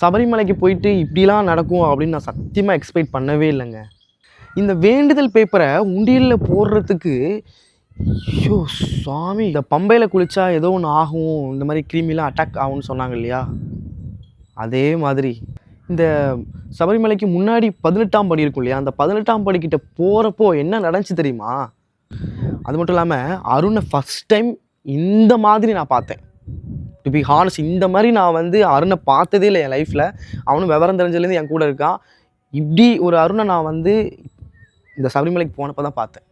சபரிமலைக்கு போயிட்டு இப்படிலாம் நடக்கும் அப்படின்னு நான் சத்தியமாக எக்ஸ்பெக்ட் பண்ணவே இல்லைங்க. இந்த வேண்டுதல் பேப்பரை உண்டியலில் போடுறதுக்கு ஐயோ சாமி, இந்த பம்பையில் குளித்தா ஏதோ ஒன்று ஆகும், இந்த மாதிரி கிருமிலாம் அட்டாக் ஆகும்னு சொன்னாங்க இல்லையா, அதே மாதிரி இந்த சபரிமலைக்கு முன்னாடி 18ஆம் படி இருக்கும் இல்லையா, அந்த 18ஆம் படிக்கிட்ட போகிறப்போ என்ன நடந்துச்சு தெரியுமா? அது மட்டும் இல்லாமல் அருணை ஃபஸ்ட் டைம் இந்த மாதிரி நான் பார்த்தேன். டு பி ஹானஸ்ட், இந்த மாதிரி நான் அருணை பார்த்ததே இல்லை என் லைஃப்பில். அவனும் விவரம் தெரிஞ்சதுலேருந்து என் கூட இருக்கான். இப்படி ஒரு அருணை நான் இந்த சபரிமலைக்கு போனப்போ தான் பார்த்தேன்.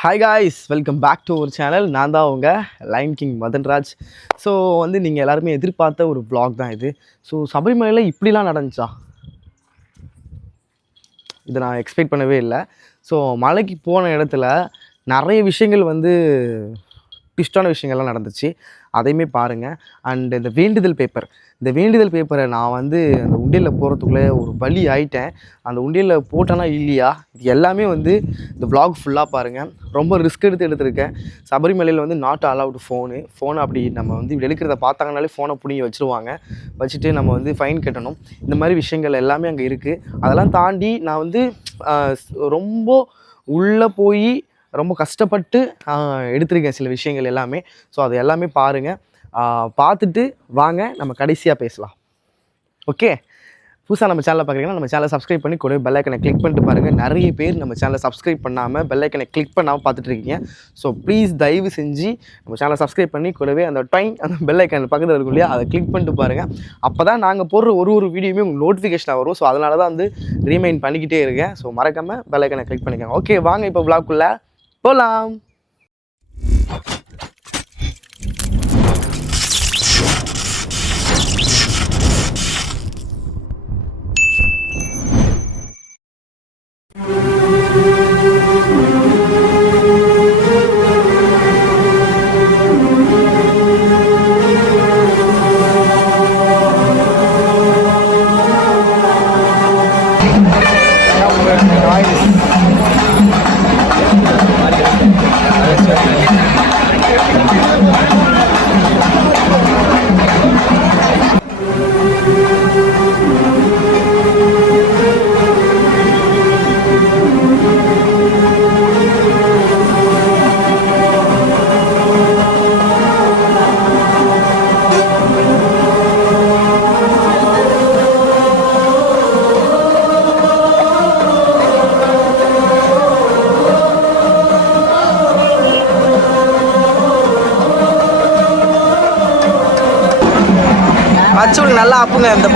Hi guys, welcome back to our channel. நான் தான் உங்கள் லைன் கிங் மதன்ராஜ். ஸோ நீங்கள் எல்லாருமே எதிர்பார்த்த ஒரு vlog தான் இது. ஸோ சபரிமலையில் இப்படிலாம் நடந்துச்சா, இதை நான் எக்ஸ்பெக்ட் பண்ணவே இல்லை. ஸோ மலைக்கு போன இடத்துல நிறைய விஷயங்கள் ட்விஸ்டான விஷயங்கள்லாம் நடந்துச்சு, அதையுமே பாருங்கள். அண்ட் இந்த வேண்டுதல் பேப்பரை நான் அந்த உண்டியலில் போகிறதுக்குள்ளே ஒரு வழி ஆகிட்டேன். அந்த உண்டியலில் போட்டேன்னா இல்லையா, இது எல்லாமே இந்த vlog ஃபுல்லாக பாருங்கள். ரொம்ப ரிஸ்க் எடுத்திருக்கேன். சபரிமலையில் நாட் அலவுடு ஃபோனை அப்படி நம்ம இப்படி எடுக்கிறத பார்த்தாங்கனாலே ஃபோனை பிடிங்கி வச்சுருவாங்க. வச்சுட்டு நம்ம ஃபைன் கட்டணும். இந்த மாதிரி விஷயங்கள் எல்லாமே அங்கே இருக்குது. அதெல்லாம் தாண்டி நான் ரொம்ப உள்ளே போய் ரொம்ப கஷ்டப்பட்டு எடுத்திருக்கேன் சில விஷயங்கள் எல்லாமே. ஸோ அது எல்லாமே பாருங்கள். பார்த்துட்டு வாங்க நம்ம கடைசியாக பேசலாம். ஓகே, புதுசாக நம்ம சேனலை பார்க்குறீங்கன்னா நம்ம சேனலை சப்ஸ்கிரைப் பண்ணி கூட பெல் ஐக்கனை கிளிக் பண்ணிட்டு பாருங்கள். நிறைய பேர் நம்ம சேனலை சப்ஸ்கிரைப் பண்ணாமல் பெல் ஐக்கனை கிளிக் பண்ணாமல் பார்த்துட்ருக்கீங்க. ஸோ ப்ளீஸ் தயவு செஞ்சு நம்ம சேனலை சப்ஸ்கிரைப் பண்ணி கூடவே அந்த பெல் ஐக்கன் பக்கத்தில் இருக்கும் இல்லையா, அதை கிளிக் பண்ணிட்டு பாருங்கள். அப்போ தான் நாங்கள் போடுற ஒரு வீடியோமே உங்களுக்கு நோட்டிஃபிகேஷனாக வரும். ஸோ அதனால தான் ரீமைண்ட் பண்ணிக்கிட்டே இருக்கேன். ஸோ மறக்காமல் பெல் ஐக்கனை கிளிக் பண்ணிக்கோங்க. ஓகே, வாங்க இப்போ vlogக்குள்ளே போலாம். வச்சுடுங்க, நல்லா அப்புங்க. இந்த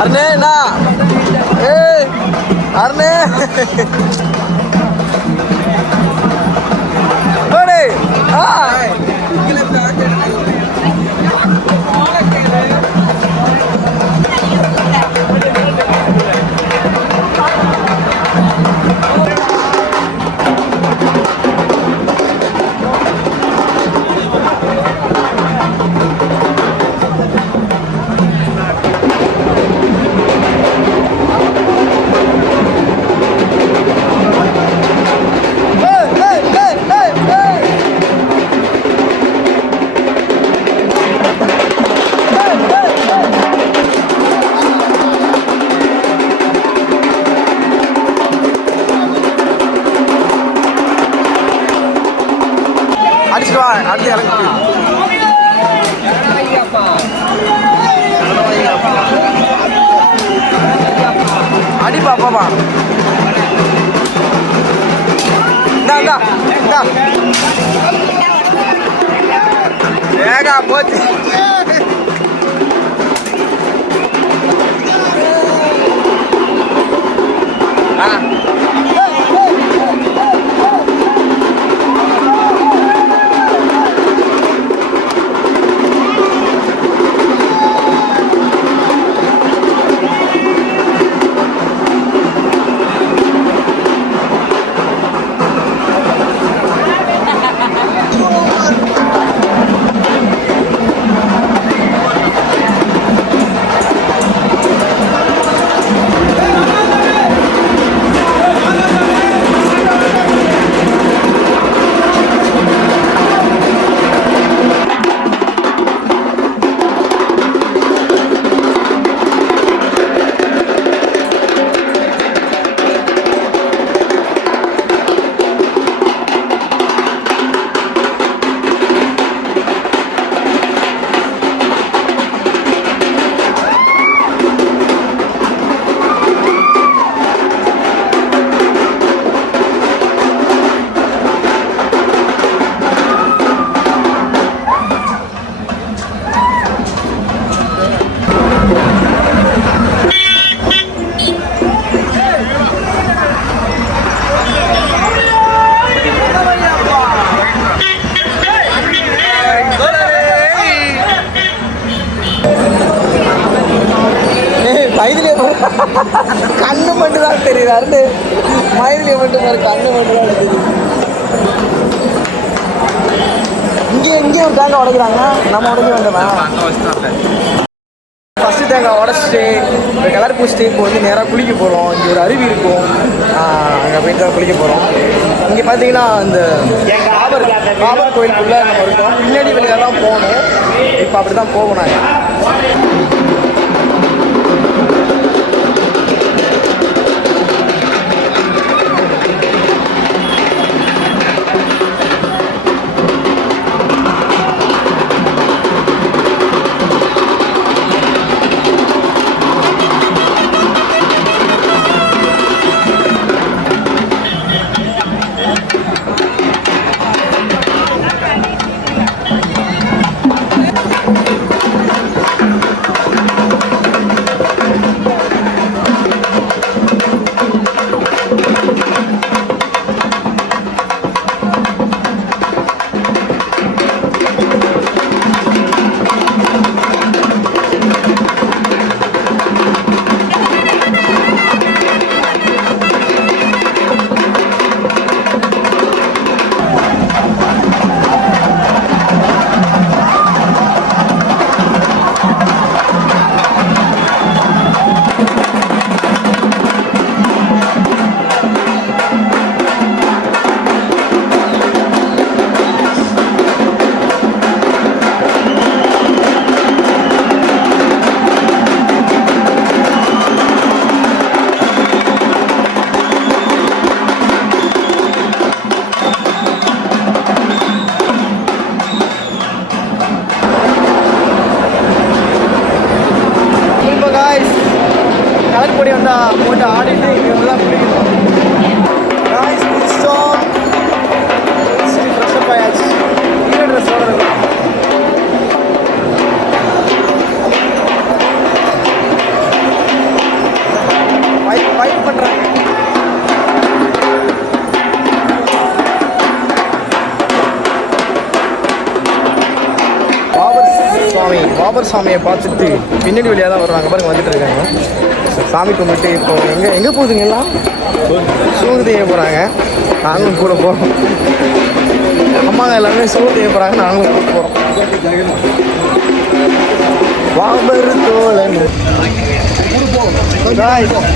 அருணே அருணே அடுத்து இறங்கி அடி பாப்பாமா. ஏகா போச்சு. அரண்டு மயிலே மட்டும் மாதிரி கண்ணு மட்டும் தான் இருக்குது. இங்கே ஒரு தேங்காய் உடைக்கிறாங்க, நம்ம உடைக்க வேண்டாமா? ஃபஸ்ட்டு தேங்காய் உடச்சிட்டு இப்போ கலர் பூசிட்டு இப்போ வந்து நேராக குளிக்க போகிறோம். இங்கே ஒரு அருவி இருக்கும், அங்கே போயிட்டு தான் குளிக்க போகிறோம். இங்கே பார்த்தீங்கன்னா இந்த பாபர் கோயிலுக்குள்ளே நம்ம இருக்கோம். பின்னாடி வழியாக தான் போகணும். இப்போ அப்படி தான் போகணும் நாங்கள். கலர்பொடி வந்தால் போட்டு ஆடிட்டு இங்கே வந்து தான் குளிக்கணும். காய்ஸ் குடிச்சிட்டோம், ஃப்ரெஷ்அப் ஆயாச்சு. ஈர ட்ரெஸ்ஸோட இருக்கும். ஃபைட் பண்ணுறாங்க. பாபர் சாமியை பார்த்துட்டு பின்னாடி வழியாக தான் வருவாங்க பாருங்க, வந்துட்டு இருக்காங்க. சாமி கும்பிட்டு இப்போ எங்கே போகுதுங்க எல்லாம் சோறு செய்ய போகிறாங்க. நாங்களும் கூட போகிறோம். அம்மாங்க எல்லாருமே சோறு செய்ய போகிறாங்க, நாங்களும் கூட போகிறோம். பாபர் தோழன்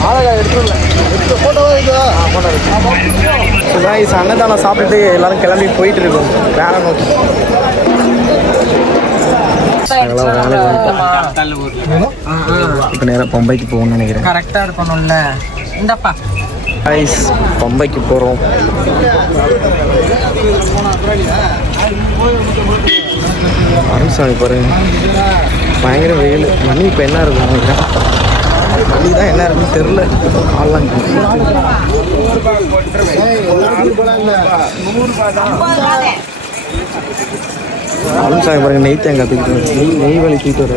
ஆழகா எடுத்துடல ஃபோட்டோ இருக்கு. அன்னதானம் சாப்பிட்டுட்டு எல்லாரும் கிளம்பி போயிட்டு இருக்கோம் வேலை நோக்கி. இப்போ நேரம் பம்பைக்கு போகணும்னு நினைக்கிறேன். கரெக்டாக இருக்கணும்ல. இந்தப்பா பம்பைக்கு போகிறோம். அருண்சாமி பாருங்க, பயங்கர வெயில். மணி இப்போ என்ன இருக்கும் நினைக்கிறேன். மணி தான் என்ன இருக்குன்னு தெரில. ஆள்லாம் அருண்சாமி பாருங்க, நெய் தேங்காய் தூக்கிட்டு நெய் வலி தூக்கிட்டு வர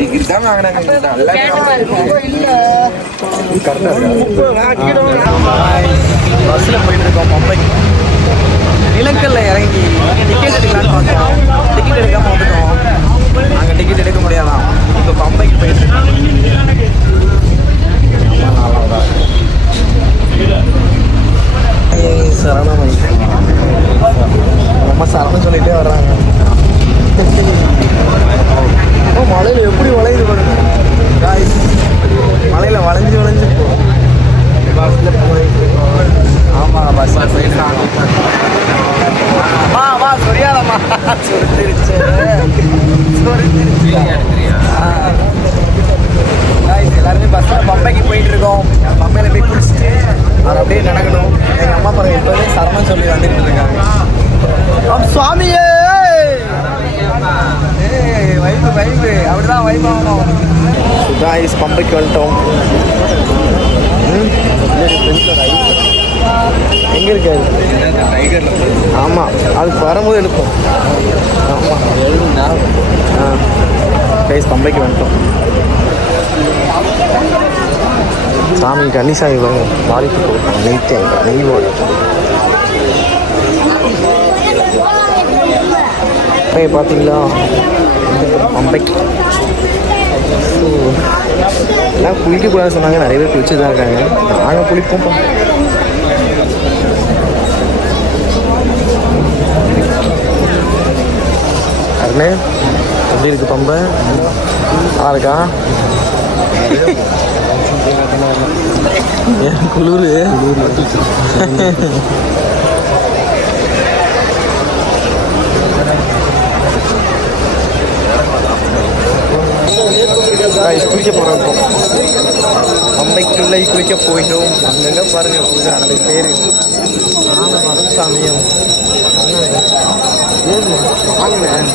பஸ்ஸில் போயிட்டு இருக்கோம் பம்பைக்கு. நிலக்கல்ல இறங்கி டிக்கெட் எடுக்கலான்னு பார்த்தோம். டிக்கெட் எடுக்காமல் வந்துட்டோம். நாங்கள் டிக்கெட் எடுக்க முடியாதான். இப்போ பம்பைக்கு போயிட்டு சரணம் ரொம்ப சரணம் சொல்லிகிட்டே வர்றாங்க. மலையில் எப்படி வளையுது பாருங்க காய்ஸ். மலையில் வளைஞ்சு போகும். பஸ்ஸில் போயிட்டு ஆமாம், பஸ்ஸில் போயிட்டு வா சொரியாதம்மா சொரிச்சிருச்சு. காய்ஸ் எல்லாருமே பஸ்ஸில் பம்பைக்கு போயிட்டு இருக்கோம். பம்பையில் போய் குளிச்சுட்டு அதை அப்படியே நடக்கணும். எங்கள் அம்மா பாருங்க இப்போவே சரணம் சொல்லி வந்துட்டு இருக்காங்க. சுவாமியே வைப்பு அப்படிதான் வைப்பாகணும். காய்ஸ் பம்பைக்கு வந்துட்டோம். எங்கே இருக்காது? ஆமாம், அதுக்கு வரும்போது எடுப்போம். ஆமாம் கைஸ் பம்பைக்கு வந்துட்டோம். சாமி கன்னிசாமி பாதிக்கு போட்டாங்க. நெய் தேங்காய் நெய் பார்த்தீங்களா பம்பைக்கு. எல்லாம் குளிக்கக்கூடாதுன்னு சொன்னாங்க. நிறைய பேர் குளிச்சு தான் இருக்காங்க. நாங்கள் குளிப்போம். அண்ணே எப்படி இருக்குது பம்பை? நல்லா இருக்கா? ஏன் குளிர்? குளிக்க போகிறோம். பம்பைக்குள்ளே குளிக்க போகிறோம். அங்கங்கே பாருங்கள் பூஜை நடந்து பேர் சாமியும் வாங்கினேன்.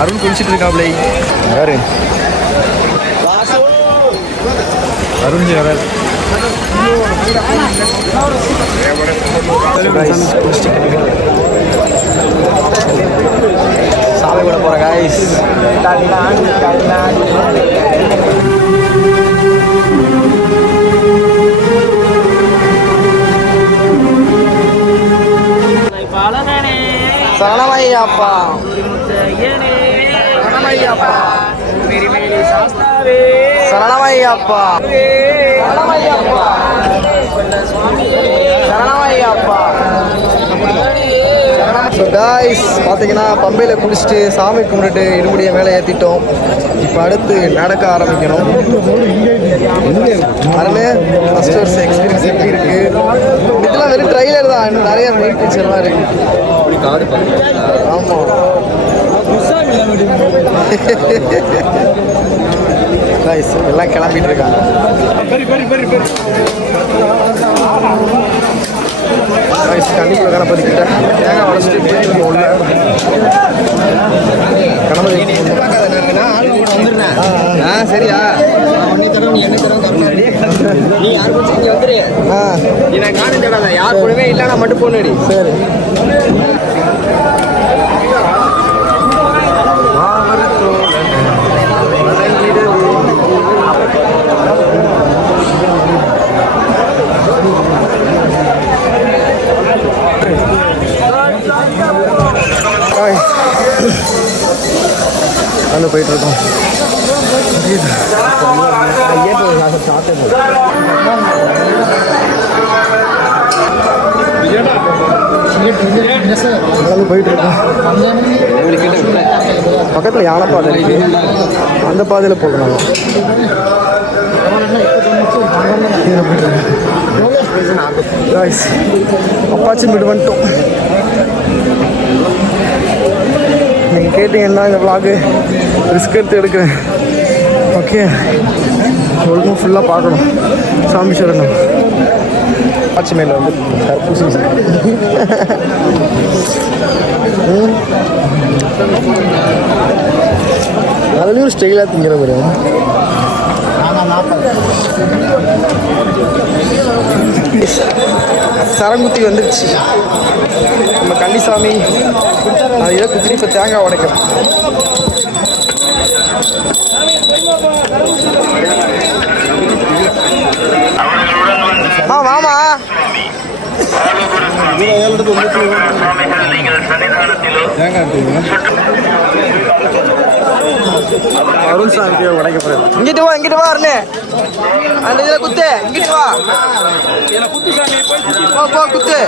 அருண் குளிச்சுட்டு இருக்காப்லை. யாரு? அருண் யாரார்? சாமி கூட போகிற காய்ஸ். சரணமையாப்பா, சரணமையாப்பா, சரணமையாப்பா, சரணமையாப்பா. ஸோ காய்ஸ் பார்த்தீங்கன்னா பம்பையில் குளிச்சுட்டு சாமி கும்பிட்டுட்டு இருமுடியை மேலே ஏற்றிட்டோம். இப்போ அடுத்து நடக்க ஆரம்பிக்கணும். அருண் ஃபஸ்ட் வருஷம் எக்ஸ்பீரியன்ஸ் எப்படி இருக்குது? இதெல்லாம் வெறும் ட்ரைலர் தான், இன்னும் நிறைய மெயின் பிக்சர்லாம் இருக்குது. ஆமாம் காய்ஸ் எல்லாம் கிளம்பிட்டு இருக்காங்க. கண்டிப்பாக கணபதி கிட்ட தேங்காய் உடச்சிட்டு போயிருக்கோம் உள்ள. கணபதி சரியா? நீ யார் கூட வந்துரு. நீ நான் காணிச்சடா யார் கூடவே இல்லைன்னா மட்டும் போனடி. சரி அங்கே போயிட்டுருக்கோம். போயிட்டுருக்கோம். பக்கத்தில் யானை பாதை இருக்கு, அந்த பாதையில் போகணும். அப்பாச்சி மீடு வந்துட்டோம். நீங்கள் கேட்டிங்கன்னா இந்த விளாகு ரிஸ்க் எடுத்து எடுக்கிறேன். ஓகே, ஒழுங்கும் ஃபுல்லாக பார்க்கணும். சாமி சரணம். ஆட்சி மேலே வந்து தர்பூசணி அதுலேயும் ஸ்டைலாக திங்கிற மாதிரி. சரங்குத்தி வந்துருச்சு. நம்ம கன்னிசாமி அது இதை குத்தி இப்போ தேங்காய் உடைக்கும். வாமா அருண் சாமி உடைக்கப்படுது. இங்கிட்டு வா, இங்கிட்டு வா அருணே. அந்த இதில் குத்து, இங்கிட்டு வா. போ குத்து.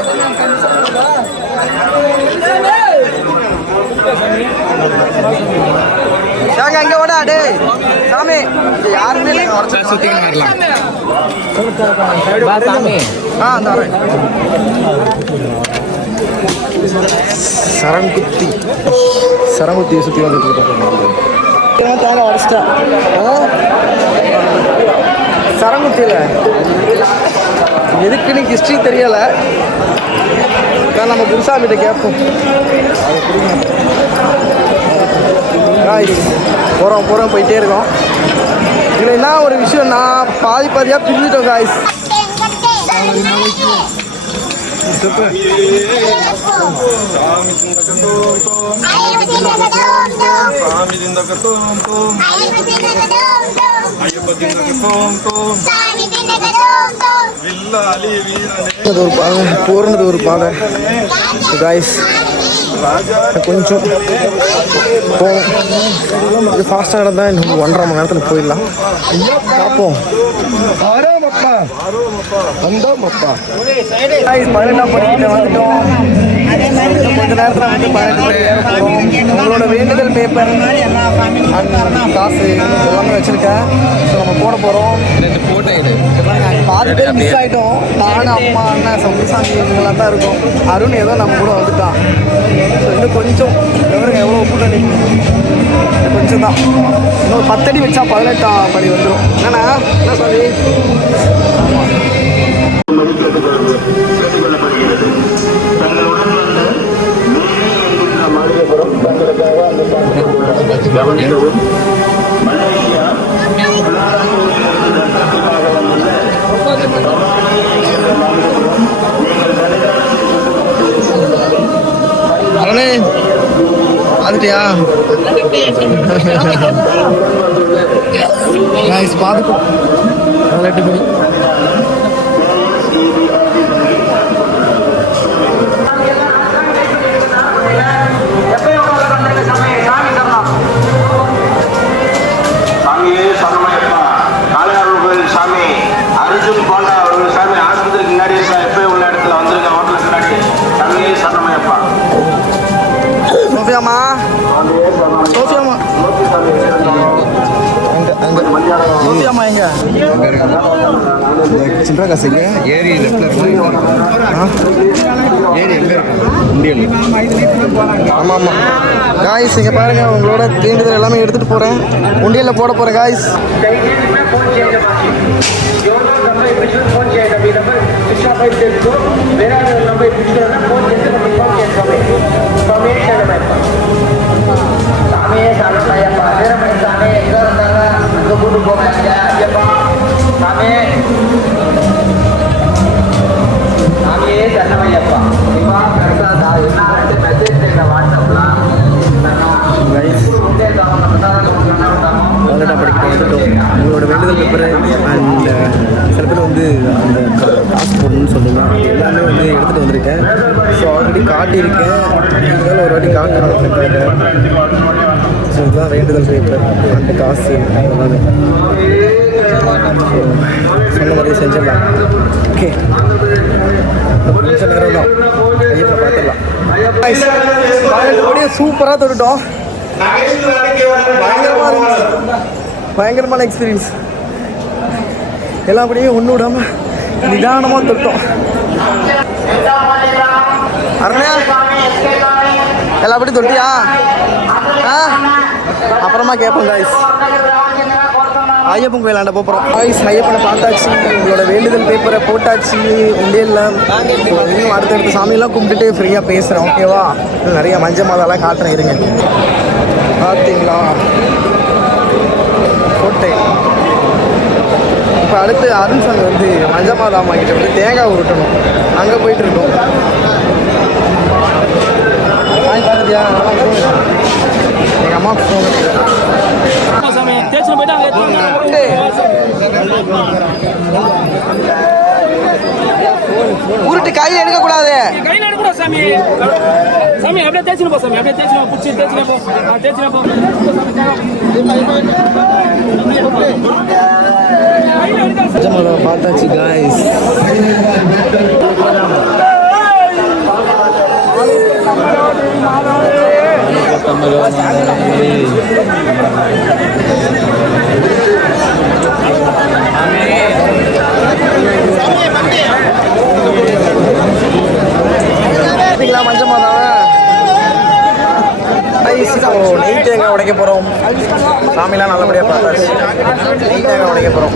தேங்காய் இங்கே விடா டே சாமி. யாருமே இல்லை, சுற்றிக்கலாம். தரேன். சரங்குத்தியை சுற்றி வந்துட்டு இருக்கோம். தேங்காய் உடச்சிட்டா சரங்குத்தியில் எதுக்குன்னு ஹிஸ்ட்ரி தெரியலை. நம்ம குருசாமிகிட்ட கேட்போம். போகிறோம் போயிட்டே இருக்கோம். இதில் என்ன ஒரு விஷயம்னா பாதியாக பிரிஞ்சிட்டோம் காய்ஸ். ஒரு பாதை போறது ஒரு பாதை காய்ஸ். கொஞ்சம் போகும், இது ஃபாஸ்ட்டாக நடந்தால் இன்னும் 1.5 மணி நேரத்தில் போயிடலாம். பார்ப்போம். 18ஆம் படிக்கிட்ட வந்துட்டோம். கொஞ்ச நேரத்தில் வந்து 18 மணி ஏற போகிறோம். உங்களோட வேண்டுதல் பேப்பர் காசு எல்லாமே வச்சுருக்கேன். ஸோ நம்ம போட போகிறோம். 2 ஃபோட்டோ பாதி பேர் மிஸ் ஆகிட்டோம். நானும் அம்மா அண்ணன் சமுசாமி இவங்கெல்லாம் தான் இருக்கும். அருண் ஏதோ நம்ம கூட வந்துட்டான். ஸோ இன்னும் கொஞ்சம் எவ்வளோ கூட்டம் கொஞ்சம் தான். இன்னும் 10 அடி வச்சா 18ஆம் படி வந்துடும். என்னண்ணா என்ன சாரி? அரணே அதுட்டியா பார்த்துட்டோம். 8 மணி. சோஃபியாமா எங்க சின்ன காசுக்கு ஏரி ஏரி எங்க இந்தியன். ஆமாம் ஆமாம் காய்ஸ், இங்கே பாருங்கள் உங்களோட வேண்டுதல் எல்லாமே எடுத்துகிட்டு போகிறேன். உண்டியலில் போட போகிறேன் காய்ஸ். உங்களோட வேண்டுதல் பேப்பர் அண்ட் சில பேர் வந்து அந்த காசு போடணும்னு சொன்னீங்க. எல்லாமே வந்து எடுத்துகிட்டு வந்திருக்கேன். ஸோ ஆல்ரெடி காட்டியிருக்கேன். இருந்தாலும் ஒரு வாட்டி காட்டுறேன். ஸோ இதுதான் வேண்டுதல் பேப்பர் அண்ட் காசு எல்லாமே. சொன்ன மாதிரியே செஞ்சிடலாம். ஓகே, கொஞ்சம் நேரம் தான் ஐயப்ப பார்த்துடலாம். சூப்பராக தொட்டுட்டோம். பயங்கரமான எக்ஸ்பீரியன்ஸ். எல்லாப்படியும் ஒன்று விடாமல் நிதானமாக தொட்டோம். அருணையா எல்லாப்படியும் தொட்டியா? அப்புறமா கேட்போம் காய்ஸ். ஐயப்பன் கோயிலாண்ட போகிறோம் காய்ஸ். ஐயப்பனை பார்த்தாச்சு, உங்களோட வேண்டுதல் பேப்பரை போட்டாச்சு உண்டியல்ல. இன்னும் அடுத்தடுத்த சாமியெல்லாம் கும்பிட்டுட்டு ஃப்ரீயாக பேசுகிறேன். ஓகேவா? நிறைய மஞ்சள் மாதாலாம் காட்டுறேன், இருங்க. பார்த்தீங்களா போட்டேன். இப்போ அடுத்து அருண் சாமி வந்து மஞ்சள் மாதா அம்மா கிட்ட வந்து தேங்காய் உருட்டணும். அங்கே போயிட்டு இருக்கோம். பார்த்துட்டியா? எங்கள் அம்மா உருட்டு கையில் எடுக்கக்கூடாது. சாமி சாமி அப்படியே தேய்ச்சிட்டு போ. சாமி அப்படியே தேய்ச்சிட்டு பிடிச்சி தேய்ச்சிட்டு போ. தேய்ச்சிட்டு போ. பார்த்தாச்சு காய்ஸ். மஞ்சள் மாதா நெய் தேங்காய் உடைக்க போகிறோம். சாமிலாம் நல்லபடியாக பார்த்தாச்சு. நெய் தேங்காய் உடைக்க போகிறோம்.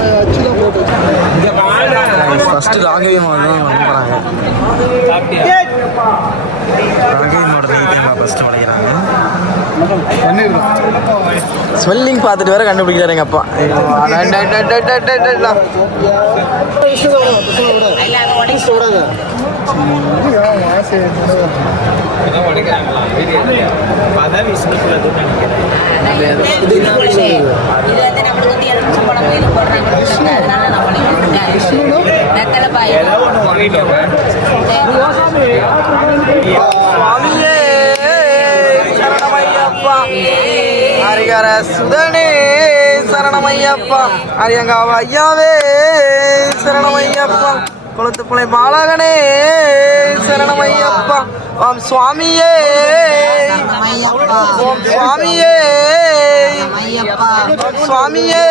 ஃபஸ்ட்டு ராகவி மாடு தான் நம்புகிறாங்க. ராகவி மாடு நெய் தேங்காய் ஃபஸ்ட்டு உடைக்கிறாங்க. ஸ்மெல்லிங் பார்த்துட்டு வேற கண்டுபிடிக்கிறாரு எங்கள் அப்பா. ஹரிகர சுதனே சரணமையப்பா, ஹரியங்காவ ஐயாவே சரணமையப்பா, குளத்துக்குளை பாலகனே சரணமையப்பா, ஓம் சுவாமியே ஓம் சுவாமியே ஓம் சுவாமியே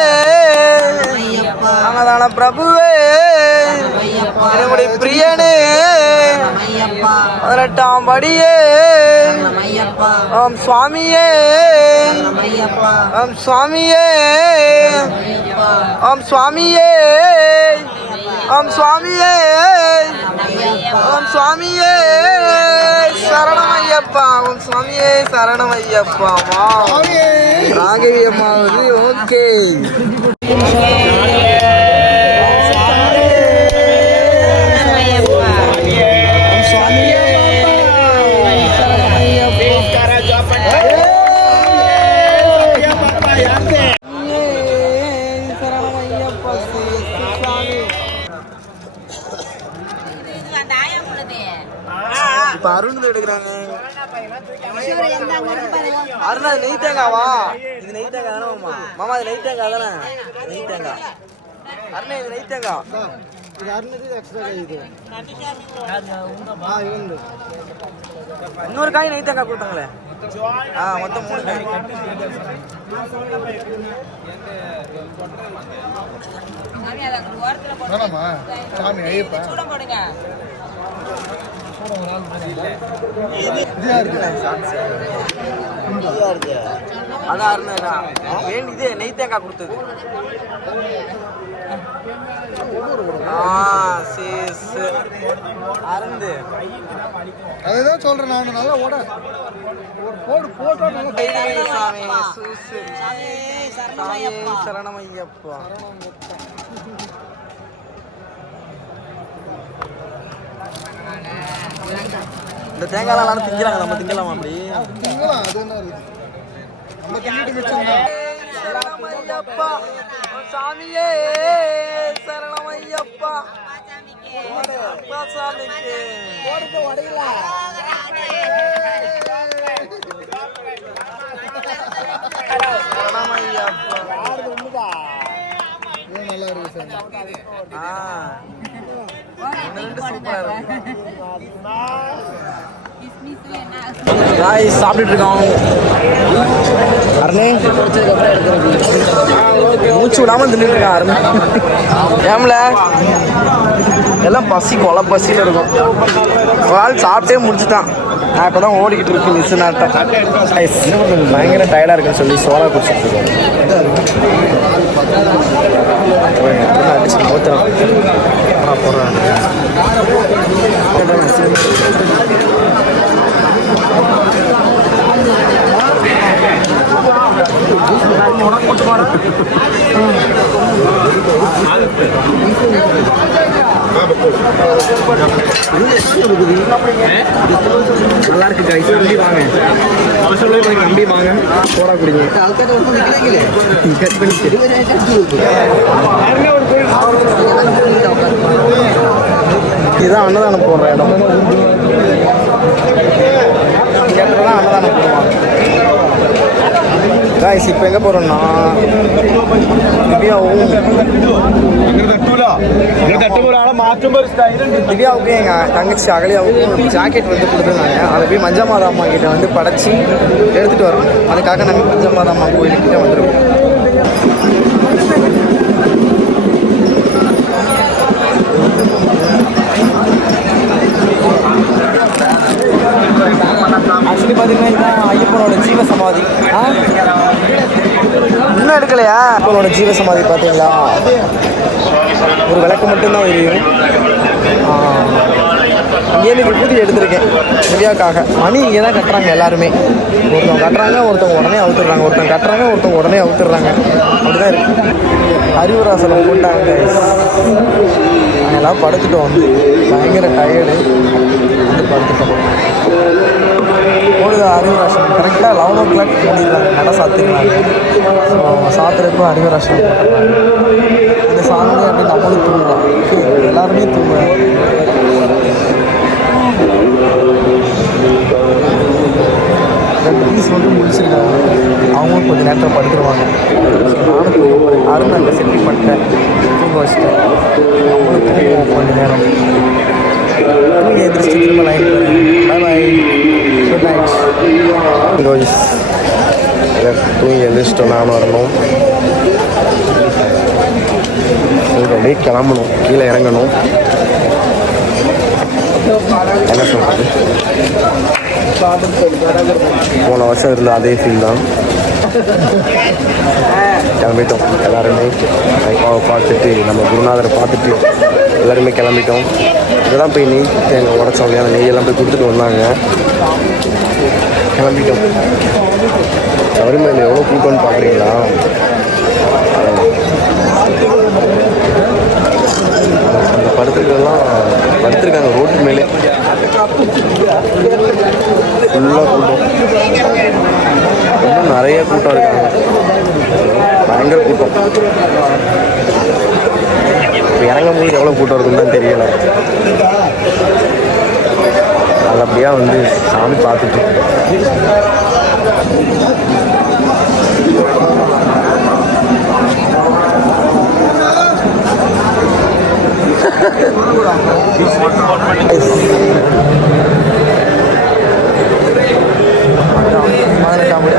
அன்னதான பிரபுவே என்னுடைய பிரியனே 18ஆம் படியே ஓம் சுவாமியே ஓம் சுவாமியே ஓம் சுவாமியே ஓம் சுவாமியே ஓம் சுவாமியே சரணமையப்பா, ஓம் சுவாமியே சரணமையப்பா. ராகவி அம்மாவது ஓகே. இப்ப அருண் எடுக்கிறாங்க. அருண் அது நெய் தேங்காவா? இது நெய் தேங்காய் தானே மாமா? மாமா இது நெய் தேங்காய் தானே? நெய் தேங்காய் அருண், இது நெய் தேங்காய். இன்னொரு காய் நெய் தேங்காய் கொடுத்தாங்களே. மொத்தம் 3 காய். அதான் இதே நெய் தேங்காய் கொடுத்தது. அருந்து அதுதான் சொல்றேன் நான். நல்லா ஓட போடு போட்டோ நல்லா சாமி சரணமையப்பா. இந்த தேங்காய் எல்லாம் திங்கிறாங்க, நம்ம திங்கலாமா? அப்படி திங்கலாம். அது என்ன இருக்குது, நம்ம திங்கிட்டு மிச்சம். சரணமையப்பா சாமியே சரணமையப்பா. சாமிக்கு உடையல சரணமையப்பா. நல்லா இருக்கு சார். சாப்பிட்டுட்டு இருக்கோம். அருணே மூச்சு விடாம தின்னுட்டு இருக்கேன். அருண் ஏம்ல எல்லாம் பசி கொலை பசியில் இருக்கும். ஒரு ஆள் சாப்பிட்டே முடிச்சுட்டான். நான் இப்போ தான் ஓடிக்கிட்டு இருக்கேன் மிஸ் நாட்டம். பயங்கர டயர்டாக இருக்குன்னு சொல்லி சோளா குடிச்சிட்டு இருக்கேன். அடிச்சு போத்துறான் போடுறான். நல்லா இருக்கு கைஸ். நம்பி வாங்க, நம்பி வாங்க, போடா குடிங்க. இதுதான் அன்னதானம் போடுற இடம். கேட்டதான் அன்னதானம் போடுவாங்க. காய்ஸ் இப்போ எங்கே போகிறோம்னா திவ்யாவுக்கும் எங்கள் தங்கச்சி அகலியாவுக்கும் ஜாக்கெட் வந்து கொடுத்துருந்தாங்க. அதை போய் மஞ்சள் மாதாம்மா கிட்ட வந்து படைச்சி எடுத்துகிட்டு வரணும். அதுக்காக நாங்கள் மஞ்சள் மாதாம்மா கோயிலுக்கிட்ட வந்துருக்கோம். ஆக்சுவலி பார்த்தீங்கன்னா இதுதான் ஐயப்பனோட ஜீவ சமாதி. இன்னும் எடுக்கலையா? ஐயப்பனோட ஜீவ சமாதி பார்த்தீங்களா? ஒரு விளக்கு மட்டும்தான் எரியும். இங்கேருந்து விபூதி எடுத்திருக்கேன் திவ்யாக்காக. மணி இங்கே தான் கட்டுறாங்க எல்லாருமே. ஒருத்தவங்க கட்டுறாங்க, ஒருத்தவங்க உடனே அவுத்துடுறாங்க, ஒருத்தவங்க கட்டுறாங்க, ஒருத்தவங்க உடனே அவுத்துடுறாங்க. அப்படிதான் இருக்கு. அறிவுராசனம் போட்டாங்க. நாங்கள் எல்லாம் படுத்துட்டோம், வந்து பயங்கர டயர்டு வந்து படுத்துட்டோம். போடுது அறிவுராசனம் கரெக்டாக 11 o'clock பண்ணிடுறாங்க, கடை சாத்திடுறாங்க. ஸோ சாத்துறப்போ அறிவுராசனம் போட்டுறாங்க. இந்த சாமியை அப்படி நம்மளும் தூங்குறோம், எல்லாருமே தூங்குறாங்க. ப்ளீஸ் வந்து முடிச்சிருக்காங்க, அவங்களும் கொஞ்சம் நேரத்தில் படுத்துருவாங்க. நானும் தூங்க போகிறேன். அருண் அங்கே செட்டில் பண்ணிட்டேன், தூங்க வச்சுட்டேன். அவங்களும் தூங்குவோம் கொஞ்சம் நேரம். தூங்கி எதிர்த்து திரும்ப லைன் போகிறேன். பாய் பாய், குட் நைட். தூங்கி எழுந்திரிச்சிட்டோம், நானும் வரணும். அப்படியே கிளம்பணும், கீழே இறங்கணும். என்ன சொல்கிறது, போன வருஷம் இருந்த அதே ஃபீல் தான். கிளம்பிட்டோம் எல்லாருமே. அப்பாவை பார்த்துட்டு, நம்ம குருநாதரை பார்த்துட்டு எல்லாருமே கிளம்பிட்டோம். இதெல்லாம் போய் நெய் தேங்காய் உடச்சோம் இல்லையா, அந்த நெய்யெல்லாம் போய் கொடுத்துட்டு வந்தாங்க. கிளம்பிட்டோம். சபரிமலையில் எவ்வளோ கூட்டம்னு பார்க்குறீங்களா? அந்த படுத்துருக்கெல்லாம் படுத்துருக்காங்க ரோட்டு மேலே, ஃபுல்லாக கூட்டம். இன்னும் நிறைய கூட்டம் இருக்காங்க, பயங்கர கூட்டம். இப்போ இறங்கும் போது எவ்வளோ கூட்டம் இருக்குன்னு தான் தெரியலை. நல்லபடியாக வந்து சாமி பார்த்துட்டு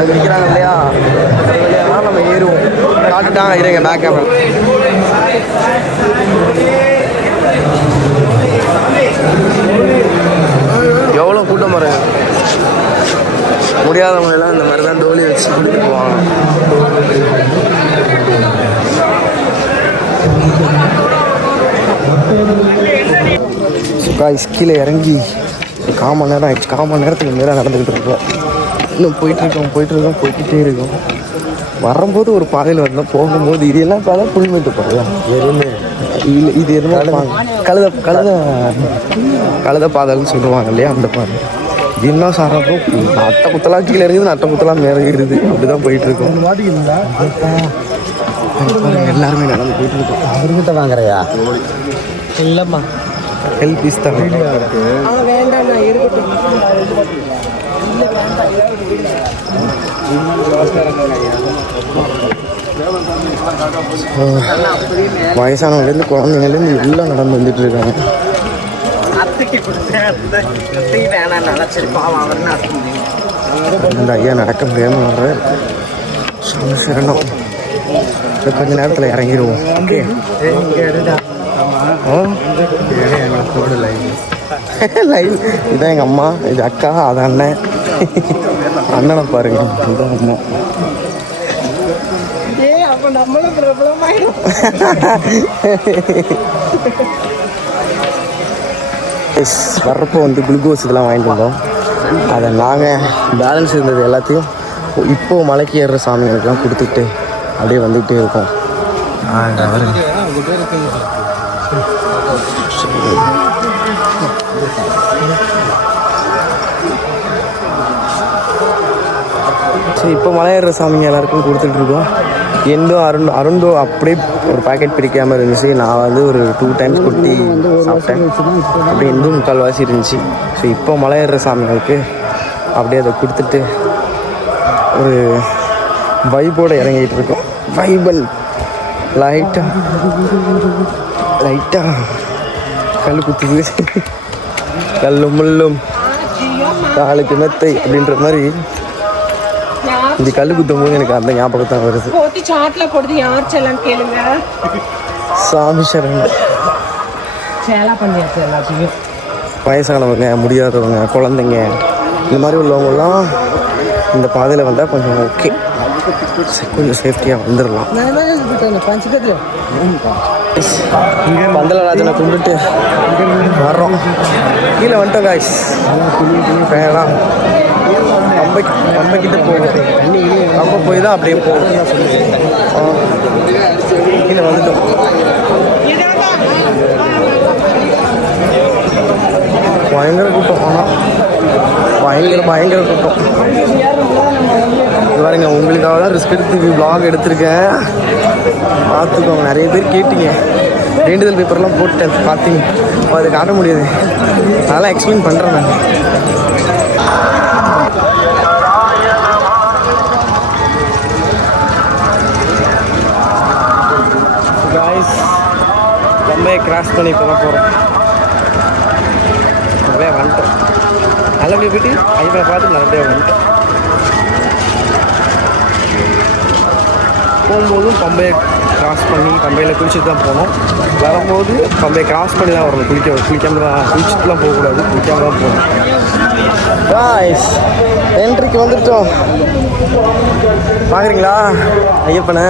அது நிற்கிறாங்க இல்லையா, நம்ம ஏறுவோம். காட்டுட்டாங்க, இருங்க பேக் கேமரா. எவ்வளோ கூட்டம் பாருங்க. முடியாதவங்க எல்லாம் இந்த மாதிரி தான் டோலி வச்சு கூட்டிட்டு போவாங்க. காய்ஸ் கீழே இறங்கி 1/4 மணி நேரம் ஆயிடுச்சு. 1/4 மணி நேரத்துக்கு மேலே நடந்துக்கிட்டு இருக்கோம். இன்னும் போய்கிட்டே இருக்கோம். வரும்போது ஒரு பாதையில் வரணும், போகும்போது இது எல்லாம் பாதை புல்மேட்டு பாதையா எதுவுமே இல்லை. இது எதுவும் கழுத பாதைன்னு சொல்லுவாங்க இல்லையா, அந்த பாதை. என்ன சாரப்போ அட்டை குத்தலாம் கீழே இருக்குது, அட்டை குத்தலாம் மேலே இருக்குது. அப்படி தான் போயிட்டுருக்கோம். எல்லாருமே நடந்து போயிட்டுருக்கோம். அவர்கிட்ட வாங்குறையா? இல்லைம்மா, ஹெல்ப் இஸ் தான். வயசானவங்கலேருந்து குழந்தைங்கலேருந்து எல்லாம் நடந்து வந்துட்டு இருக்காங்க. அந்த ஐயா நடக்க முடியாமல் வர்ற சரணம். கொஞ்ச நேரத்தில் இறங்கிடுவோம். ஓகே, லைன் இதான் எங்கள் அம்மா, இது அக்கா, அது அண்ணன். அண்ணனை பாருங்க, இதுதான் அம்மா. வர்றப்போ வந்து குளுக்கோஸ் இதெல்லாம் வாங்கிட்டு வந்தோம். அதை நாங்கள் பேலன்ஸ் இருந்தது எல்லாத்தையும் இப்போது மலைக்கு ஏறுற சாமிகளுக்கெல்லாம் கொடுத்துட்டு அப்படியே வந்துகிட்டே இருக்கோம். சரி, இப்போ மலையேற சாமிங்க எல்லாருக்கும் கொடுத்துட்ருக்கோம். அருண்டோ அப்படியே ஒரு பாக்கெட் பிரிக்காமல் இருந்துச்சு. நான் வந்து ஒரு 2 times கொட்டி சாப்பிட்டேன். அப்படி எந்தும் 3/4 இருந்துச்சு. ஸோ இப்போ மலையேற சாமிகளுக்கு அப்படியே அதை கொடுத்துட்டு ஒரு வைபோடு இறங்கிட்டு இருக்கோம். வைபன் லைட்டாக கல் குத்துது. கல்லும் முள்ளும் காலுக்கு மெத்தை அப்படின்ற மாதிரி இந்த கல் குத்தும் போது எனக்கு அந்த ஞாபகத்தான் வருது. சாமி சரணம். வயசானவங்க, முடியாதவங்க, குழந்தைங்க, இந்த மாதிரி உள்ளவங்கெல்லாம் இந்த பாதையில் வந்தால் கொஞ்சம் ஓகே, கொஞ்சம் சேஃப்டியாக வந்துடலாம். பந்தலராஜனை கும்பிட்டு வர்றோம். கீழே வந்துட்டோம் காய்ஸ். வேணாம் கம்பக்கிட்ட போகும். கம்ப போய் தான் அப்படியே போகும். கீழே வந்துட்டோம். பயங்கர கூட்டம். ஆனால் பயங்கர கூட்டம். இது பாருங்க, உங்களுக்காக தான் ரிஸ்க் எடுத்து vlog எடுத்திருக்கேன். பார்த்துக்கோங்க. நிறைய பேர் கேட்டீங்க, வேண்டுதல் பேப்பர்லாம் போட்டேன் பார்த்தீங்க. அதை காட்ட முடியாது, அதெல்லாம் எக்ஸ்பிளைன் பண்ணுறேன் நான். காய்ஸ், ரொம்ப கிராஸ் பண்ணி இப்போ தான் போகிறோம். நிறையா வந்துட்டோம். நல்லபடியாக போயிட்டு ஐயப்பனை பார்த்து நல்லபடியாக வந்துட்டோம். போகும்போதும் பம்பையை கிராஸ் பண்ணி பம்பையில் குளிச்சுட்டு தான் போனோம். வரும்போது பம்பையை கிராஸ் பண்ணி தான் வரணும். குளிக்காமல் தான், குளிச்சுட்டுலாம் போகக்கூடாது, குளிக்காமல் தான் போகணும். காய்ஸ், என்ட்ரிக்கு வந்துட்டோம். பார்க்குறீங்களா ஐயப்பனை?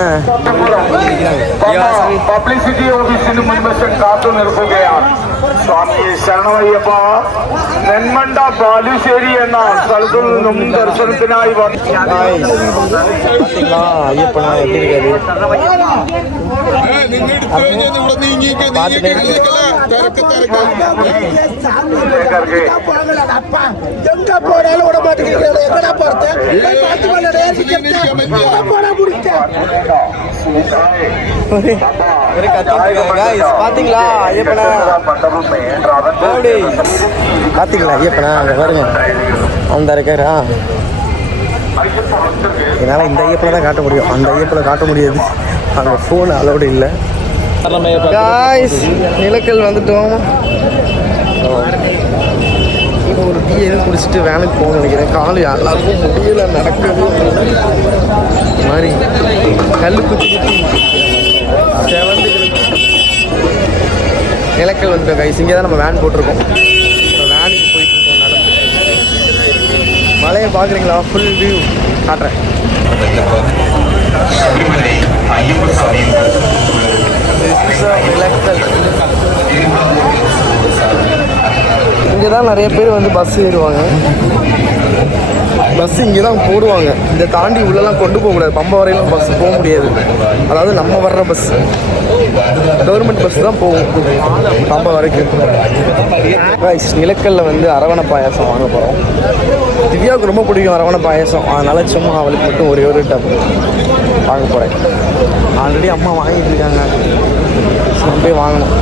ಪಬ್ಲಿಸಿಟಿ ಆಫೀಸಿನ ಮುಂದೆ ಕಾತು ನಿಲ್ಕುಗಯಾ ಸ್ವಾಮಿ ಶರಣಯ್ಯಪ್ಪ ನೆನ್ಮಂಡ ಬಾಲುಶ್ശേരി എന്ന സ്ഥലത്തിൽ നിന്നും ദർശനത്തിനായി பார்த்தீங்களா ஐயப்பனா எப்படி இருக்காரு? எங்க போனாலும் விட மாட்டேங்கிறீங்க. எங்கடா போறது? பாத்தீங்களா ஐயப்பனா? பாத்தீங்களா ஐயப்பனா? அங்க பாருங்க, அந்த இருக்காரா? என்னால் இந்த ஐயப்பனை தான் காட்ட முடியும், அந்த ஐயப்பனை காட்ட முடியாது. அங்கே ஃபோன் அலோடு இல்லை. காய்ஸ், நிலக்கல் வந்துட்டோம். இப்போ ஒரு டீ எதுவும் குடிச்சிட்டு வேலைக்கு போகணும்னு நினைக்கிறேன். காலு எல்லாருக்கும் முடியல, நடக்கிறது மாதிரி கல் குத்தி செவந்து நிலக்கல் வந்துட்டோம். கைஸ், இங்கே தான் நம்ம வேன் போட்டிருக்கோம். இப்போ வேனுக்கு போயிட்டு இருக்கோம் நடந்து. மலையை பார்க்குறீங்களா? ஃபுல் வியூ காட்டுறேன். நிலக்கல் இங்கே தான் நிறைய பேர் வந்து பஸ் ஏறுவாங்க. பஸ் இங்கே தான் போடுவாங்க. இதை தாண்டி உள்ளெல்லாம் கொண்டு போகக்கூடாது. பம்பை வரையிலும் பஸ் போக முடியாது. அதாவது நம்ம வர்ற பஸ், கவர்மெண்ட் பஸ் தான் போகும் பம்பை வரைக்கும். நிலக்கல்ல வந்து அரவணை பாயாசம் வாங்க போகிறோம். திவ்யாவுக்கு ரொம்ப பிடிக்கும் அரவணை பாயாசம். அதனால் சும்மா அவளுக்கு மட்டும் ஒரே ஒரு டப் வாங்க போகிறேன். ஆல்ரெடி அம்மா வாங்கிட்டு இருக்காங்க, போய் வாங்கணும்.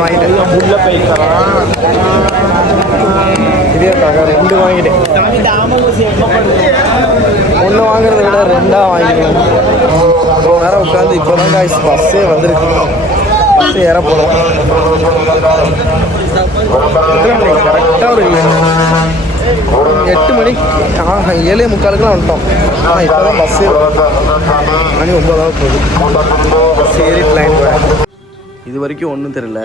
வாங்கிட்டேன். இதேக்காக 2 வாங்கிட்டேன். 1 வாங்குறத விட 2 வாங்கிட்டேன். அவ்வளோ நேரம் உட்காந்து இப்போ தான் காய்ஸ் பஸ்ஸே வந்துருக்கு. பஸ்ஸு ஏற போகிறோம். கரெக்டாக ஒரு 8 மணிக்கு 7:45 வந்துட்டோம். ஆனால் இப்போ தான் பஸ்ஸே மணி 9 போகுது. பஸ் ஏறி பிளான் போகிறேன். இது வரைக்கும் ஒன்றும் தெரில.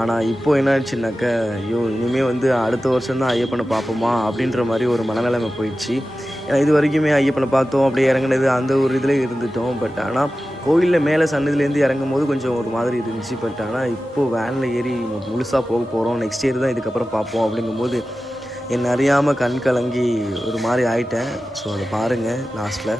ஆனால் இப்போது என்ன ஆச்சுனாக்கா, ஐயோ இனிமேல் வந்து அடுத்த வருஷம் தான் ஐயப்பனை பார்ப்போமா அப்படின்ற மாதிரி ஒரு மனநிலைமை போயிடுச்சு. ஏன்னா இது வரைக்குமே ஐயப்பனை பார்த்தோம், அப்படியே இறங்குனது அந்த ஒரு இதில் இருந்துட்டோம். பட் ஆனால் கோவிலில் மேலே சன்னதிலேருந்து இறங்கும் போது கொஞ்சம் ஒரு மாதிரி இருந்துச்சு. பட் ஆனால் இப்போது வேனில் ஏறி முழுசாக போக போகிறோம். நெக்ஸ்ட் இயர் தான் இதுக்கப்புறம் பார்ப்போம். அப்படிங்கும்போது என்னை அறியாமல் கண் கலங்கி ஒரு மாதிரி ஆயிட்டேன். ஸோ அதை பாருங்கள் லாஸ்ட்டில்.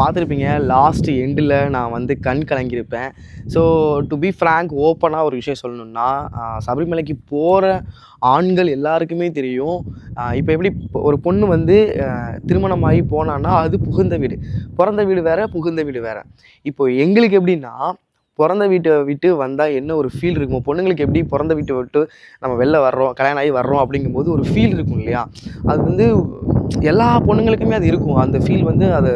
பார்த்துருப்பீங்க லாஸ்ட் எண்டில் நான் வந்து கண் கலங்கியிருப்பேன். ஸோ டு பி ஃப்ராங்க், ஓப்பனாக ஒரு விஷயம் சொல்லணுன்னா, சபரிமலைக்கு போகிற ஆண்கள் எல்லாருக்குமே தெரியும். இப்போ எப்படி ஒரு பொண்ணு வந்து திருமணமாகி போனான்னா அது புகுந்த வீடு, பிறந்த வீடு வேறு, புகுந்த வீடு வேறு. இப்போ எங்களுக்கு எப்படின்னா, பிறந்த வீட்டை விட்டு வந்தால் என்ன ஒரு ஃபீல் இருக்கும், பொண்ணுங்களுக்கு எப்படி பிறந்த வீட்டை விட்டு நம்ம வெளில வர்றோம், கல்யாணம் ஆகி வர்றோம் அப்படிங்கும்போது ஒரு ஃபீல் இருக்கும் இல்லையா? அது வந்து எல்லா பொண்ணுங்களுக்குமே அது இருக்கும். அந்த ஃபீல் வந்து அதை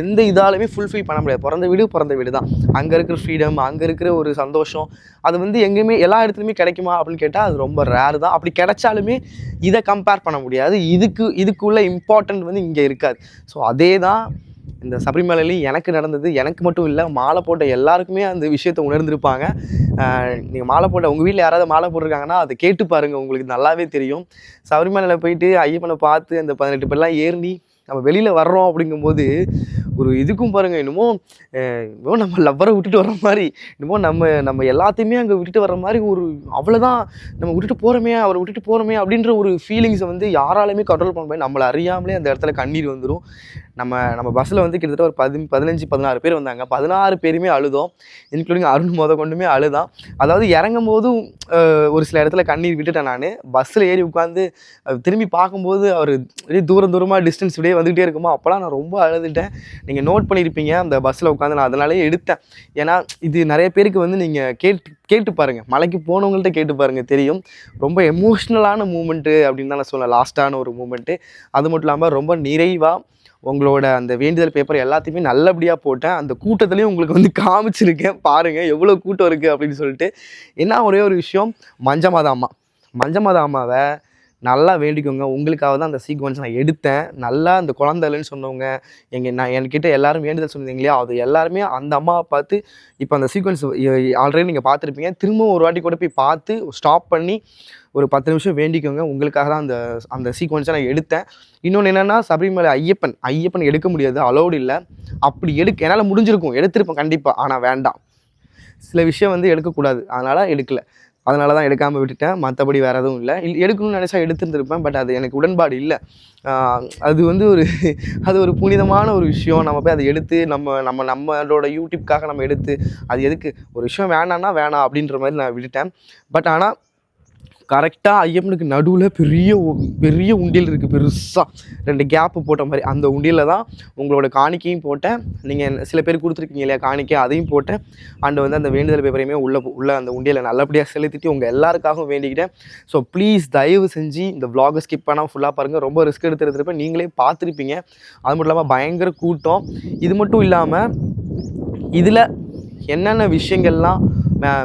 எந்த இதாலுமே ஃபுல்ஃபில் பண்ண முடியாது. பிறந்த வீடு தான். அங்கே இருக்கிற ஃப்ரீடம், அங்கே இருக்கிற ஒரு சந்தோஷம், அது வந்து எங்கேயுமே எல்லா இடத்துலையுமே கிடைக்குமா அப்படின்னு கேட்டால் அது ரொம்ப ரேர் தான். அப்படி கிடைச்சாலுமே இதை கம்பேர் பண்ண முடியாது. இதுக்குள்ள இம்பார்ட்டன்ட் வந்து இங்கே இருக்காது. ஸோ அதே தான் இந்த சபரிமலையிலையும் எனக்கு நடந்தது. எனக்கு மட்டும் இல்லை, மாலை போட்ட எல்லாருக்குமே அந்த விஷயத்தை உணர்ந்திருப்பாங்க. நீங்கள் மாலை போட்ட உங்கள் வீட்டில் யாராவது மாலை போட்டிருக்காங்கன்னா அதை கேட்டு பாருங்கள், உங்களுக்கு நல்லாவே தெரியும். சபரிமலையில் போயிட்டு ஐயப்பனை பார்த்து அந்த 18 பேர்லாம் ஏறி நம்ம வெளியில் வர்றோம் அப்படிங்கும்போது ஒரு இதுக்கும் பாருங்கள், என்னமோ நம்ம லவ்வரை விட்டுட்டு வர்ற மாதிரி, என்னமோ நம்ம எல்லாத்தையுமே அங்கே விட்டுட்டு வர்ற மாதிரி ஒரு அவ்வளோதான், நம்ம விட்டுட்டு போகிறோமே, அவரை விட்டுட்டு போகிறோமே அப்படின்ற ஒரு ஃபீலிங்ஸை வந்து யாராலையுமே கண்ட்ரோல் பண்ண முடியாது. நம்மளை அறியாமலே அந்த இடத்துல கண்ணீர் வந்துடும். நம்ம பஸ்ஸில் வந்து கிட்டத்தட்ட ஒரு 15-16 பேர் வந்தாங்க. 16 பேருமே அழுதோம், இன்க்ளூடிங் அருண் கொண்டுமே அழுதான். அதாவது இறங்கும் போதும் ஒரு சில இடத்துல கண்ணீர் விட்டுட்டேன். நான் பஸ்ஸில் ஏறி உட்காந்து திரும்பி பார்க்கும்போது அவர் தூரமாக டிஸ்டன்ஸ் இப்படியே வந்துகிட்டே இருக்குமா, அப்போலாம் நான் ரொம்ப அழுதுட்டேன். நீங்கள் நோட் பண்ணியிருப்பீங்க அந்த பஸ்ஸில் உட்காந்து, நான் அதனாலேயே எடுத்தேன். ஏன்னா இது நிறைய பேருக்கு வந்து நீங்கள் கேட்டு பாருங்கள், மலைக்கு போனவங்கள்ட்ட கேட்டு பாருங்கள், தெரியும். ரொம்ப எமோஷ்னலான மூமெண்ட்டு அப்படின்னு தான் நான் சொல்லுவேன், லாஸ்ட்டான ஒரு மூமெண்ட்டு. அது மட்டும் இல்லாமல் ரொம்ப நிறைவாக உங்களோட அந்த வேண்டுதல் பேப்பர் எல்லாத்தையுமே நல்லபடியாக போட்டேன். அந்த கூட்டத்துலேயும் உங்களுக்கு வந்து காமிச்சிருக்கேன், பாருங்கள் எவ்வளோ கூட்டம் இருக்குது அப்படின்னு சொல்லிட்டு. என்ன ஒரே ஒரு விஷயம், மஞ்சமாதா அம்மாவை நல்லா வேண்டிக்கோங்க. உங்களுக்காக தான் அந்த சீக்வன்ஸ் நான் எடுத்தேன். நல்லா அந்த குழந்தை இல்லைன்னு சொன்னவங்க, என்கிட்ட எல்லோரும் வேண்டுதல் சொன்னீங்க இல்லையா, அது எல்லாருமே அந்த அம்மாவை பார்த்து இப்போ அந்த சீக்வன்ஸ் ஆல்ரெடி நீங்கள் பார்த்துருப்பீங்க. திரும்பவும் ஒரு வாட்டி கூட போய் பார்த்து ஸ்டாப் பண்ணி ஒரு 10 நிமிஷம் வேண்டிக்கோங்க. உங்களுக்காக தான் அந்த சீக்வன்ஸை நான் எடுத்தேன். இன்னொன்று என்னென்னா, சபரிமலை ஐயப்பன் எடுக்க முடியாது, அலோடு இல்லை. அப்படி என்னால் முடிஞ்சிருக்கும், எடுத்திருப்பேன் கண்டிப்பாக, ஆனால் வேண்டாம், சில விஷயம் வந்து எடுக்கக்கூடாது, அதனால் எடுக்கலை. அதனால தான் எடுக்காமல் விட்டுட்டேன். மற்றபடி வேறு எதுவும் இல்லை. எடுக்கணும்னு நினச்சா எடுத்துருந்துருப்பேன், பட் அது எனக்கு உடன்பாடு இல்லை. அது வந்து அது ஒரு புனிதமான ஒரு விஷயம். நம்ம போய் அதை எடுத்து நம்மளோட யூடியூப்காக நம்ம எடுத்து அது எதுக்கு, ஒரு விஷயம் வேணான்னா வேணாம் அப்படின்ற மாதிரி நான் விட்டுட்டேன். பட் ஆனால் கரெக்டாக ஐயப்பனுக்கு நடுவில் பெரிய உண்டியல் இருக்குது, பெருசாக 2 கேப்பு போட்ட மாதிரி. அந்த உண்டியலில் தான் உங்களோட காணிக்கையும் போட்டேன். நீங்கள் சில பேர் கொடுத்துருக்கீங்க இல்லையா காணிக்கை, அதையும் போட்டேன். அண்டு வந்து அந்த வேண்டுதல் பேப்பரையுமே உள்ள அந்த உண்டியலை நல்லபடியாக செலுத்திட்டு உங்கள் எல்லாருக்காகவும் வேண்டிக்கிட்டேன். ஸோ ப்ளீஸ் தயவு செஞ்சு இந்த vlog ஸ்கிப் பண்ணாமல் ஃபுல்லாக பாருங்கள். ரொம்ப ரிஸ்க் எடுத்துருப்பேன், நீங்களே பார்த்துருப்பீங்க. அது மட்டும் இல்லாமல் பயங்கர கூட்டம். இது மட்டும் இல்லாமல் இதில் என்னென்ன விஷயங்கள்லாம்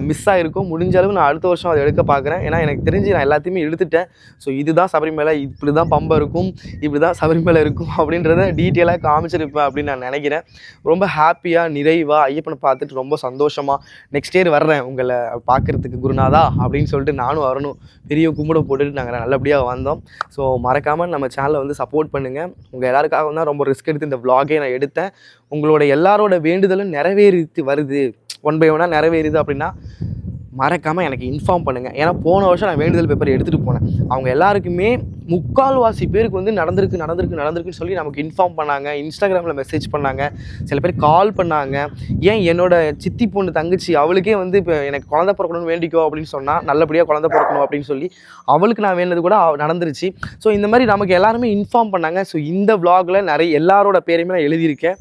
மிஸ் ஆகிருக்கும், முடிஞ்ச அளவு நான் அடுத்த வருஷம் அதை எடுக்க பார்க்குறேன். ஏன்னா எனக்கு தெரிஞ்சு நான் எல்லாத்தையுமே எடுத்துட்டேன். ஸோ இதுதான் சபரிமலை, இப்படி தான் பம்பை இருக்கும், இப்படி தான் சபரிமலை இருக்கும் அப்படின்றத டீட்டெயிலாக காமிச்சிருப்பேன் அப்படின்னு நான் நினைக்கிறேன். ரொம்ப ஹாப்பியாக நிறைவாக ஐயப்பனை பார்த்துட்டு ரொம்ப சந்தோஷமாக நெக்ஸ்ட் இயர் வர்றேன் உங்களை பார்க்குறதுக்கு குருநாதா அப்படின்னு சொல்லிட்டு நானும் வரணும். பெரிய கும்பிட போட்டுட்டு நாங்கள் நல்லபடியாக வந்தோம். ஸோ மறக்காமல் நம்ம சேனலை வந்து சப்போர்ட் பண்ணுங்கள். உங்கள் எல்லாருக்காக தான் ரொம்ப ரிஸ்க் எடுத்து இந்த vlog-ஐ நான் எடுத்தேன். உங்களோட எல்லாரோட வேண்டுதலும் நிறைவேறிட்டு வருது, 1 by 1 நிறைவேறுது அப்படின்னா மறக்காமல் எனக்கு இன்ஃபார்ம் பண்ணுங்கள். ஏன்னா போன வருஷம் நான் வேண்டுதல் பேப்பர் எடுத்துகிட்டு போனேன். அவங்க எல்லாருக்குமே 3/4 பேருக்கு வந்து நடந்திருக்குன்னு சொல்லி நமக்கு இன்ஃபார்ம் பண்ணாங்க. இன்ஸ்டாகிராமில் மெசேஜ் பண்ணாங்க, சில பேர் கால் பண்ணாங்க. ஏன் என்னோடய சித்தி பொண்ணு தங்கச்சி அவளுக்கே வந்து இப்போ எனக்கு குழந்தை பிறக்கணும்னு வேண்டிக்கோ அப்படின்னு சொன்னால், நல்லபடியாக குழந்தை பிறக்கணும் அப்படின்னு சொல்லி அவளுக்கு நான் வேண்டது கூட நடந்துருச்சு. ஸோ இந்த மாதிரி நமக்கு எல்லாருமே இன்ஃபார்ம் பண்ணாங்க. ஸோ இந்த vlog-ல நிறைய எல்லாரோட பேரையுமே நான் எழுதியிருக்கேன்.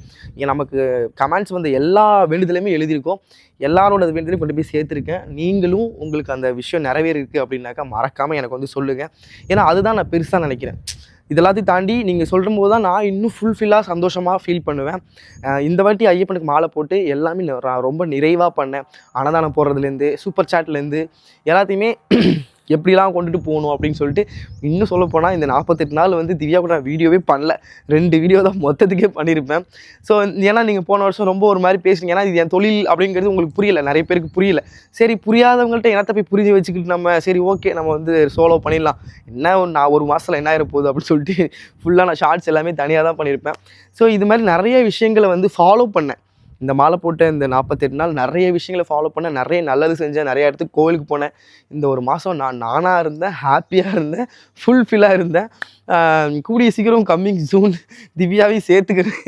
நமக்கு கமெண்ட்ஸ் வந்து எல்லா வேண்டுதலையுமே எழுதியிருக்கோம், எல்லாரோட வேண்டுதலையும் கொண்டு போய் சேர்த்துருக்கேன். நீங்களும் உங்களுக்கு அந்த விஷயம் நிறைவேறிருக்கு அப்படின்னாக்கா மறக்காமல் எனக்கு வந்து சொல்லுங்கள். ஏன்னா அதுதான் நான் பெருசாக நினைக்கிறேன். இதெல்லாத்தையும் தாண்டி நீங்கள் சொல்லும்போது தான் நான் இன்னும் ஃபுல்ஃபில்லாக சந்தோஷமாக ஃபீல் பண்ணுவேன். இந்த வாட்டி ஐயப்பனுக்கு மாலை போட்டு எல்லாமே ரொம்ப நிறைவாக பண்ணேன். அன்னதானம் போடுறதுலேருந்து சூப்பர் சாட்லேருந்து எல்லாத்தையுமே எப்படிலாம் கொண்டுட்டு போகணும் அப்படின்னு சொல்லிட்டு. இன்னும் சொல்லப்போனால் இந்த 48 நாள் வந்து திவ்யா கூட நான் வீடியோவே பண்ணல, 2 வீடியோ தான் மொத்தத்துக்கே பண்ணியிருப்பேன். ஸோ ஏன்னா நீங்கள் போன வருஷம் ரொம்ப ஒரு மாதிரி பேசுனீங்க, ஏன்னா இது என் தொழில் அப்படிங்கிறது உங்களுக்கு புரியலை, நிறைய பேருக்கு புரியல. சரி, புரியாதவங்கள்ட்ட என்னத்தை போய் புரிய வச்சுக்கிட்டு நம்ம சரி ஓகே நம்ம வந்து சோலோ பண்ணிடலாம், என்ன நான் ஒரு மாதத்தில் என்ன ஆயிர போகுது அப்படின்னு சொல்லிட்டு ஃபுல்லாக நான் ஷார்ட்ஸ் எல்லாமே தனியாக தான் பண்ணியிருப்பேன். ஸோ இது மாதிரி நிறைய விஷயங்களை வந்து ஃபாலோ பண்ணேன். இந்த மாலை போட்ட இந்த 48 நாள் நிறைய விஷயங்களை ஃபாலோ பண்ணேன், நிறைய நல்லது செஞ்சேன், நிறைய இடத்துக்கு கோவிலுக்கு போனேன். இந்த ஒரு மாதம் நானாக இருந்தேன், ஹாப்பியாக இருந்தேன், ஃபுல்ஃபில்லாக இருந்தேன். கூடிய சீக்கிரம் கம்மிங் ஜூன் திவ்யாவையும் சேர்த்துக்கிறேன்.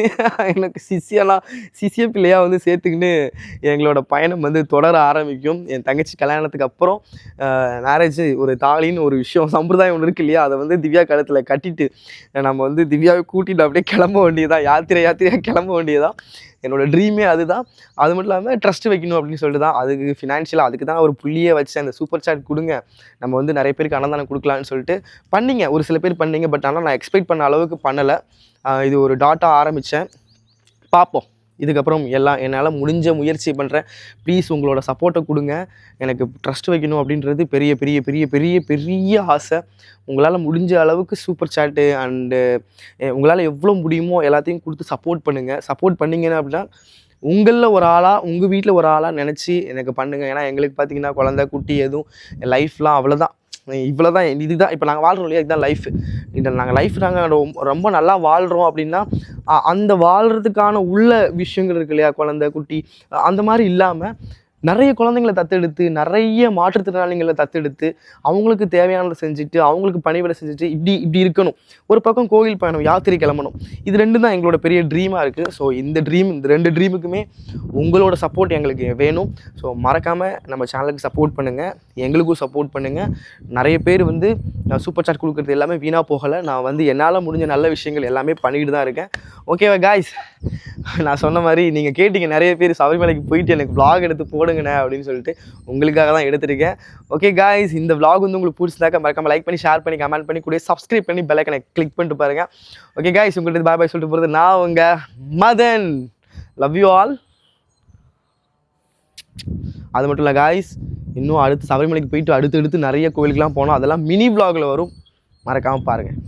எனக்கு சிசிய பிள்ளையாக வந்து சேர்த்துக்கின்னு எங்களோட பயணம் வந்து தொடர ஆரம்பிக்கும். என் தங்கச்சி கல்யாணத்துக்கு அப்புறம் மேரேஜ் ஒரு தாலின்னு ஒரு விஷயம் சம்பிரதாயம் ஒன்று இருக்கு இல்லையா, அதை வந்து திவ்யா கழுத்தில் கட்டிட்டு நம்ம வந்து திவ்யாவை கூட்டிகிட்டு அப்படியே கிளம்ப வேண்டியதான், யாத்திரையாக கிளம்ப வேண்டியதான். என்னோடய ட்ரீமே அதுதான். அது மட்டும் இல்லாமல் ட்ரஸ்ட் வைக்கணும் அப்படின்னு சொல்லிட்டு தான், அதுக்கு ஃபினான்ஷியலாக அதுக்கு தான் ஒரு புள்ளியே வச்சு அந்த சூப்பர் சாட் கொடுங்க, நம்ம வந்து நிறைய பேருக்கு அன்னதானம் கொடுக்கலான்னு சொல்லிட்டு பண்ணிங்க. ஒரு சில பேர் பண்ணீங்க. பட் ஆனால் நான் எக்ஸ்பெக்ட் பண்ண அளவுக்கு பண்ணலை. இது ஒரு டாட்டா ஆரம்பித்தேன், பார்ப்போம். இதுக்கப்புறம் எல்லாம் என்னால் முடிஞ்ச முயற்சி பண்ணுறேன். ப்ளீஸ் உங்களோட சப்போர்ட்டை கொடுங்க. எனக்கு ட்ரஸ்ட் வைக்கணும் அப்படின்றது பெரிய பெரிய பெரிய பெரிய பெரிய ஆசை. உங்களால் முடிஞ்ச அளவுக்கு சூப்பர் சாட்டு அண்டு உங்களால் எவ்வளோ முடியுமோ எல்லாத்தையும் கொடுத்து சப்போர்ட் பண்ணுங்கள். சப்போர்ட் பண்ணிங்கன்னா அப்படின்னா உங்களில் ஒரு ஆளாக, உங்கள் வீட்டில் ஒரு ஆளாக நினச்சி எனக்கு பண்ணுங்கள். ஏன்னா எங்களுக்கு பார்த்தீங்கன்னா குழந்தை குட்டி எதுவும் லைஃப்லாம் அவ்வளோதான், இவ்வளோ தான், இதுதான் இப்போ நாங்கள் வாழ்கிறோம் இல்லையா, இதுதான் லைஃப். இதில் நாங்கள் லைஃப் நாங்கள் ரொம்ப நல்லா வாழ்கிறோம் அப்படின்னா அந்த வாழ்கிறதுக்கான உள்ள விஷயங்கள் இருக்கு இல்லையா, குழந்தை குட்டி அந்த மாதிரி இல்லாமல் நிறைய குழந்தைங்களை தத்தெடுத்து, நிறைய மாற்றுத்திறனாளிகளை தத்தெடுத்து, அவங்களுக்கு தேவையானதை செஞ்சுட்டு, அவங்களுக்கு பணிவிடை செஞ்சுட்டு இப்படி இருக்கணும். ஒரு பக்கம் கோவில் பயணம், யாத்திரை கிளம்பணும். இது 2 தான் எங்களோட பெரிய ட்ரீமாக இருக்குது. ஸோ இந்த 2 ட்ரீமுக்குமே உங்களோட சப்போர்ட் எங்களுக்கு வேணும். ஸோ மறக்காமல் நம்ம சேனலுக்கு சப்போர்ட் பண்ணுங்கள், எங்களுக்கும் சப்போர்ட் பண்ணுங்கள். நிறைய பேர் வந்து சூப்பர் சாட் கொடுக்குறது எல்லாமே வீணாக போகலை. நான் வந்து என்னால் முடிஞ்ச நல்ல விஷயங்கள் எல்லாமே பண்ணிக்கிட்டு தான் இருக்கேன். ஓகேவா காய்ஸ், நான் சொன்ன மாதிரி நீங்கள் கேட்டிங்க நிறைய பேர் சபரிமலைக்கு போயிட்டு எனக்கு vlog எடுத்து போடுங்கண்ணே அப்படின்னு சொல்லிட்டு, உங்களுக்காக தான் எடுத்திருக்கேன். ஓகே காய்ஸ், இந்த vlog வந்து உங்களுக்கு பிடிச்சிருந்தாக்க மறக்காமல் லைக் பண்ணி, ஷேர் பண்ணி, கமெண்ட் பண்ணி, கூட சப்ஸ்கிரைப் பண்ணி பெல் ஐக்கனை கிளிக் பண்ணிட்டு பாருங்கள். ஓகே காய்ஸ், உங்கள்கிட்ட பாய் பாய் சொல்லிட்டு போகிறது நான் உங்கள் மதன். Love you all. அது மட்டும் இல்லை காய்ஸ், இன்னும் அடுத்து சபரிமலைக்கு போயிட்டு அடுத்து நிறைய கோவிலுக்கெலாம் போனோம். அதெல்லாம் மினி vlogல வரும், மறக்காமல் பாருங்கள்.